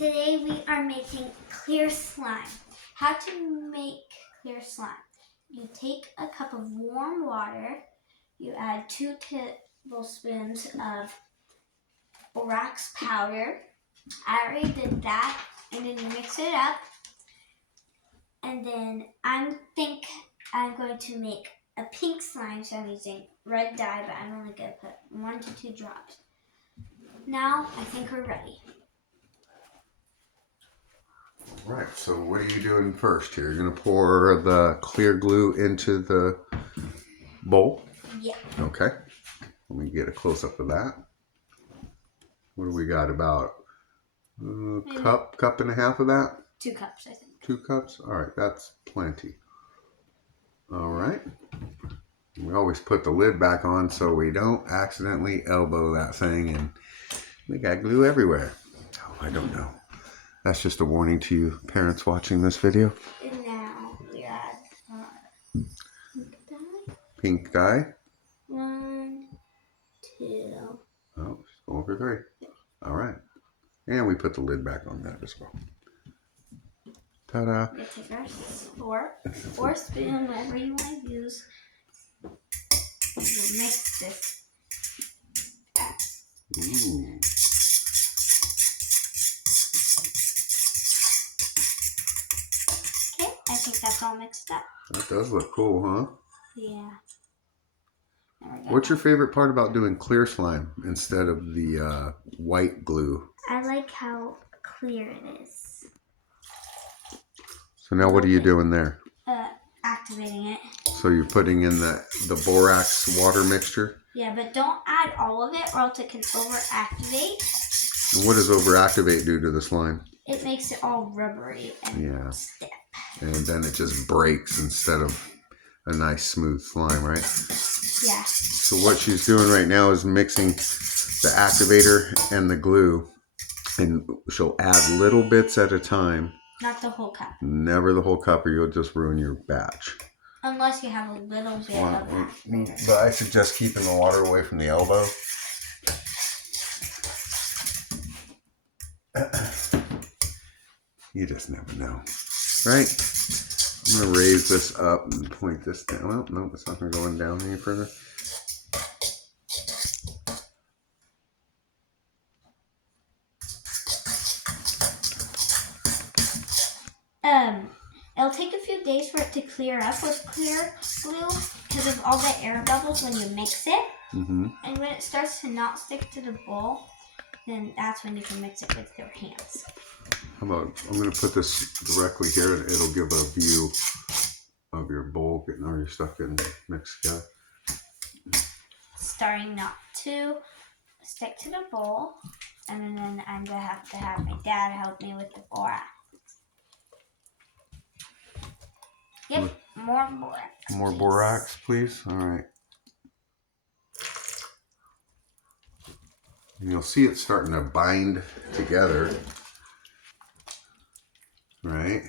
Today we are making clear slime. How to make clear slime. You take a cup of warm water, you add 2 tablespoons of borax powder. I already did that, and then you mix it up. And then I think I'm going to make a pink slime, so I'm using red dye, but I'm only going to put 1 to 2 drops. Now I think we're ready. Right, so what are you doing first here? You're going to pour the clear glue into the bowl? Yeah. Okay. Let me get a close-up of that. What do we got? About a cup and a half of that? 2 cups, I think. 2 cups? All right, that's plenty. All right. We always put the lid back on so we don't accidentally elbow that thing, and we got glue everywhere. Oh, I don't know. That's just a warning to you parents watching this video. And now we add pink dye. 1, 2. Oh, she's going for 3. All right. And we put the lid back on that as well. Ta-da. We take our fork or spoon, whatever you want to use. We'll mix this. Ooh. Okay, I think that's all mixed up. That does look cool, huh? Yeah. What's your favorite part about doing clear slime instead of the white glue? I like how clear it is. So now what are you doing there? Activating it. So you're putting in the borax water mixture? Yeah, but don't add all of it or else it can overactivate. And what does overactivate do to the slime? It makes it all rubbery and stiff. And then it just breaks instead of a nice smooth slime, right? Yeah. So what she's doing right now is mixing the activator and the glue, and she'll add little bits at a time. Not the whole cup. Never the whole cup, or you'll just ruin your batch. Unless you have a little bit of that. But I suggest keeping the water away from the elbow. You just never know, right? I'm going to raise this up and point this down. Well, no, it's not going to go down any further. It'll take a few days for it to clear up with clear glue because of all the air bubbles when you mix it. Mm-hmm. And when it starts to not stick to the bowl, then that's when you can mix it with your hands. How about, I'm going to put this directly here, and it'll give a view of your bowl getting all your stuff getting mixed together. Starting not to stick to the bowl, and then I'm going to have my dad help me with the borax. Yep, more borax. More please. borax, please. All right. And you'll see it starting to bind together. Right?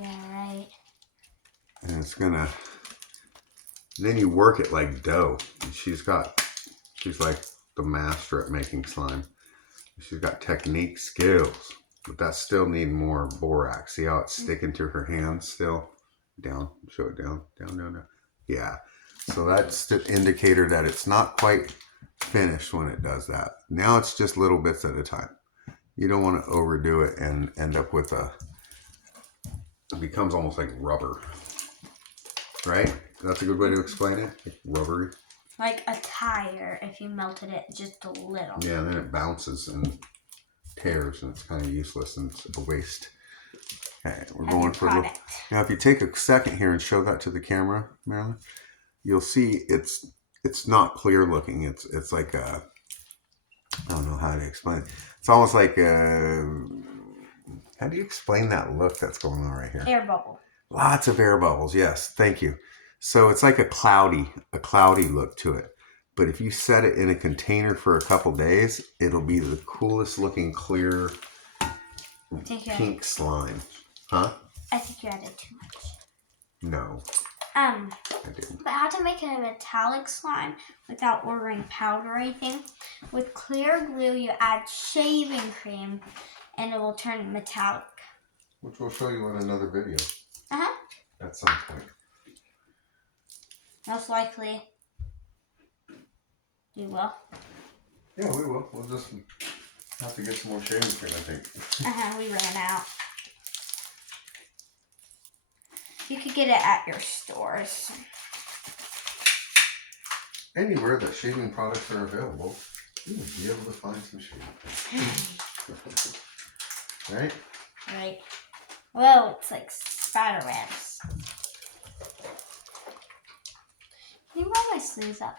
Yeah, right. And it's gonna, then you work it like dough. And she's like the master at making slime. She's got technique, skills, but that still need more borax. See how it's sticking to her hands still? Down, show it down, down, down, down. Yeah. So that's the indicator that it's not quite finished when it does that. Now it's just little bits at a time. You don't want to overdo it and end up with it becomes almost like rubber. Right? That's a good way to explain it? Like rubbery. Like a tire if you melted it just a little. Yeah, and then it bounces and tears and it's kind of useless and it's a waste. Okay, we're going for a little. Now, if you take a second here and show that to the camera, Marilyn, you'll see it's not clear looking. It's like a, I don't know how to explain it. It's almost like a, how do you explain that look that's going on right here? Air bubble. Lots of air bubbles. Yes, thank you. So it's like a cloudy look to it. But if you set it in a container for a couple days, it'll be the coolest looking clear pink slime. Huh? I think you added too much. No. I didn't. But how to make a metallic slime without ordering powder or anything? With clear glue, you add shaving cream, and it will turn metallic. Which we'll show you in another video. At some point. Most likely, we will. Yeah, we will. We'll just have to get some more shaving cream, I think. We ran out. You could get it at your stores. Anywhere that shaving products are available, you will be able to find some shaving cream. Right? Right. Well, it's like spider webs. Can you roll my sleeves up?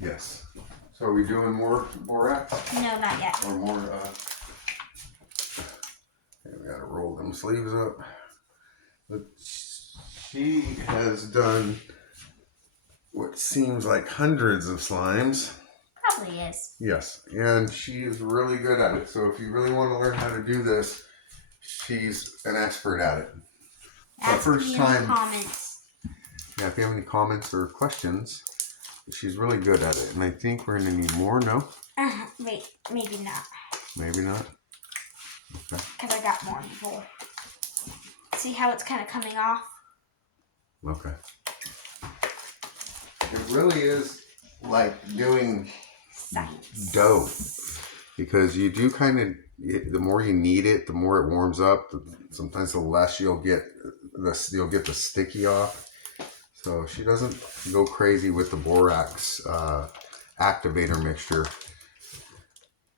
Yes. So are we doing more borax? No, not yet. Or more, okay, we gotta roll them sleeves up. But she has done what seems like hundreds of slimes. Probably is. Yes, and she is really good at it. So if you really want to learn how to do this, she's an expert at it. Ask me in the comments. Yeah, if you have any comments or questions, she's really good at it. And I think we're going to need more, no? Wait, maybe not. Maybe not? Okay. Because I got more people. See how it's kind of coming off? Okay. It really is like doing science dough. Because you do kind of, the more you knead it, the more it warms up. Sometimes the less you'll get the sticky off. So she doesn't go crazy with the borax activator mixture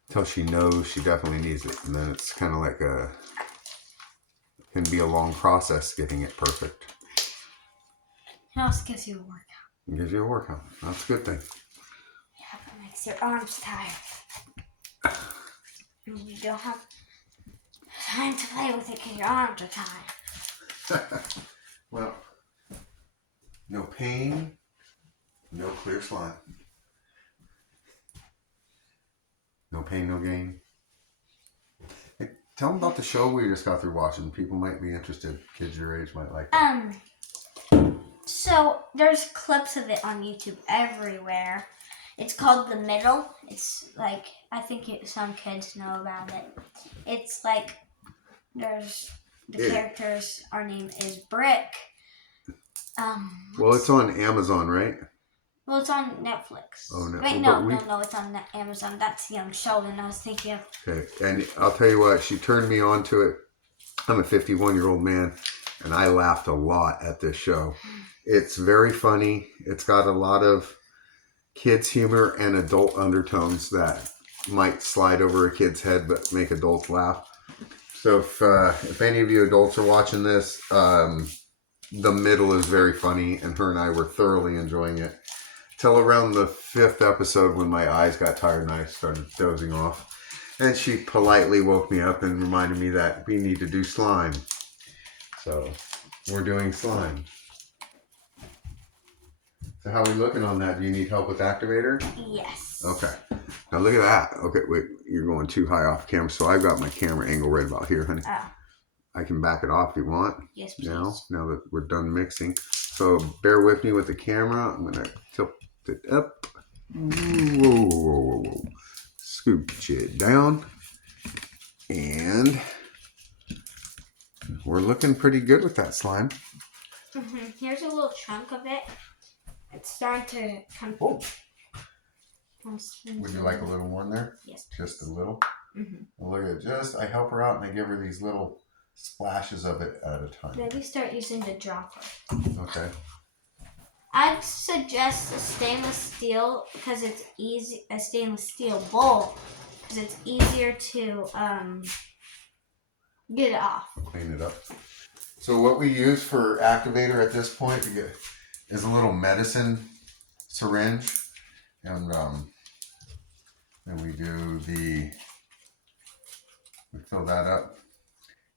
until she knows she definitely needs it. And then it's kind of like can be a long process getting it perfect. It also gives you a workout. It gives you a workout. That's a good thing. Yeah, but it makes your arms tired. And you don't have time to play with it because your arms are tired. Well, no pain, no clear slime. No pain, no gain. Hey, tell them about the show we just got through watching. People might be interested. Kids your age might like it. So there's clips of it on YouTube everywhere. It's called The Middle. It's like, I think some kids know about it. It's like, there's the characters, our name is Brick. Well, it's on Amazon, right? Well, it's on Netflix. Oh, no. Wait, no, it's on Amazon. That's Young Sheldon I was thinking of. Okay, and I'll tell you what, she turned me on to it. I'm a 51-year-old man, and I laughed a lot at this show. It's very funny. It's got a lot of kids' humor and adult undertones that might slide over a kid's head but make adults laugh. So if any of you adults are watching this, The Middle is very funny, and her and I were thoroughly enjoying it. Till around the 5th episode when my eyes got tired and I started dozing off. And she politely woke me up and reminded me that we need to do slime. So we're doing slime. So how are we looking on that? Do you need help with activator? Yes. Okay. Now look at that. Okay, wait, you're going too high off camera. So I've got my camera angle right about here, honey. Oh. I can back it off if you want. Yes, please. Now that we're done mixing. So bear with me with the camera. I'm going to tilt it up. Whoa. Scooch it down. And we're looking pretty good with that slime. Here's a little chunk of it. It's starting to come. Oh. Would you like a little more in there? Yes. Just a little? Well, look at it. I help her out and I give her these little splashes of it at a time. Maybe start using the dropper. Okay. I'd suggest a stainless steel because it's easy. A stainless steel bowl because it's easier to get it off. Clean it up. So what we use for activator at this point is a little medicine syringe, and then we fill that up,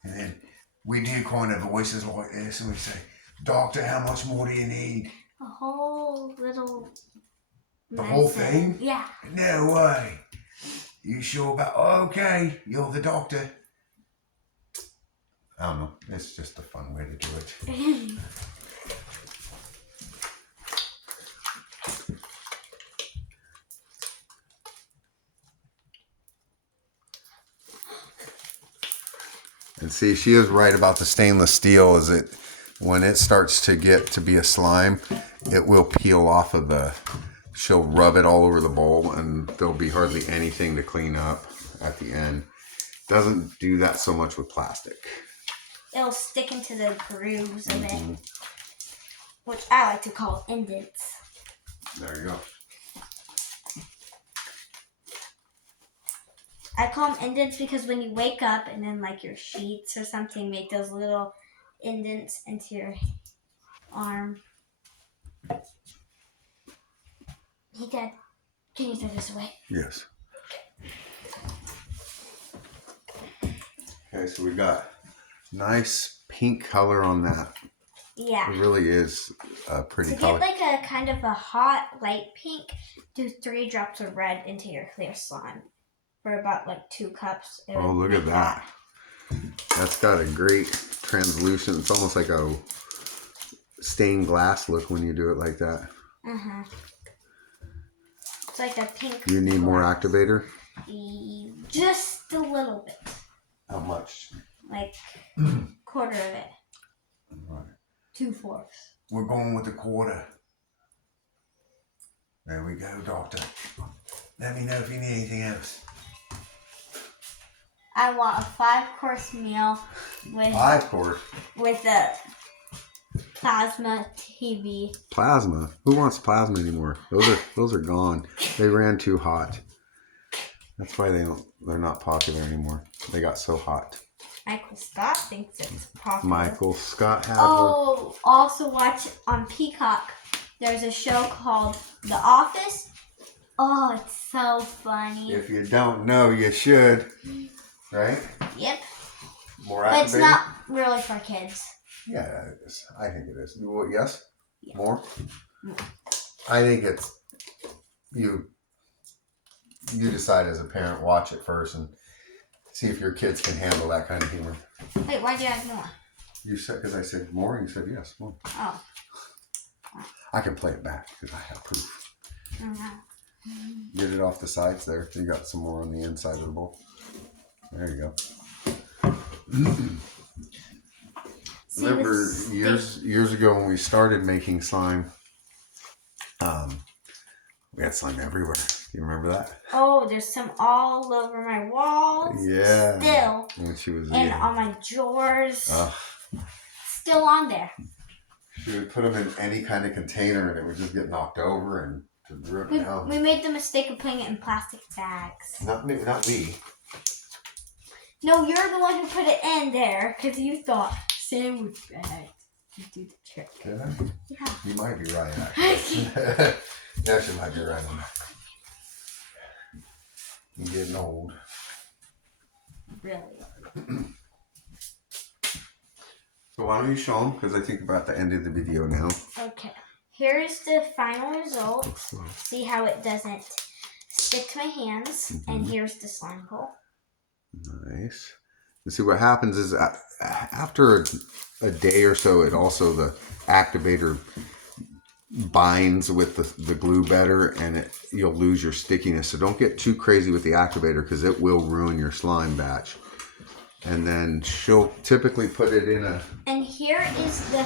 and then we do kind of voices like this, and we say, "Doctor, how much more do you need?" A whole little. The whole thing? Yeah. No way. You sure about? Okay, you're the doctor. I don't know. It's just a fun way to do it. And see, she is right about the stainless steel. Is it when it starts to get to be a slime, it will peel off of the. She'll rub it all over the bowl, and there'll be hardly anything to clean up at the end. Doesn't do that so much with plastic. It'll stick into the grooves of it, which I like to call indents. There you go. I call them indents because when you wake up and then like your sheets or something make those little indents into your arm. Hey, Dad, can you throw this away? Yes. Okay, so we got nice pink color on that. Yeah. It really is a pretty to color. To get like a kind of a hot light pink, do 3 drops of red into your clear slime. For about like 2 cups. Oh, look at that. That's got a great translucent, it's almost like a stained glass look when you do it like that. It's like a pink. You need more activator? Just a little bit. How much? Like quarter of it. Right. 2/4. We're going with the quarter. There we go, doctor. Let me know if you need anything else. I want a 5-course meal with 5 course with a plasma TV. Plasma? Who wants plasma anymore? Those are gone. They ran too hot. That's why they're not popular anymore. They got so hot. Michael Scott thinks it's popular. Michael Scott had one. Also watch on Peacock. There's a show called The Office. Oh, it's so funny. If you don't know, you should. Right? Yep. More But it's not really for kids. Yeah, it is. I think it is. Well, yes? Yeah. More? I think it's you decide as a parent, watch it first and see if your kids can handle that kind of humor. Wait, why do you have more? You said, because I said more, and you said yes. More. Oh. I can play it back because I have proof. Mm-hmm. Get it off the sides there. You got some more on the inside of the bowl. There you go. Remember years ago when we started making slime, we had slime everywhere. You remember that? Oh, there's some all over my walls. Yeah. Still. When she was and on my drawers. Still on there. She would put them in any kind of container and it would just get knocked over and to rip down. We made the mistake of putting it in plastic bags. Not me. No, you're the one who put it in there because you thought sandwich bag would do the trick. Did I? Yeah. You might be right, actually. You actually might be right on that. You're getting old. Really? So why don't you show them? Because I think about the end of the video now. Okay. Here's the final result. See how it doesn't stick to my hands. And here's the slime bowl. Nice. And see what happens is after a day or so, it also the activator binds with the glue better, and you'll lose your stickiness. So don't get too crazy with the activator because it will ruin your slime batch. And then she'll typically put it in a. And here is the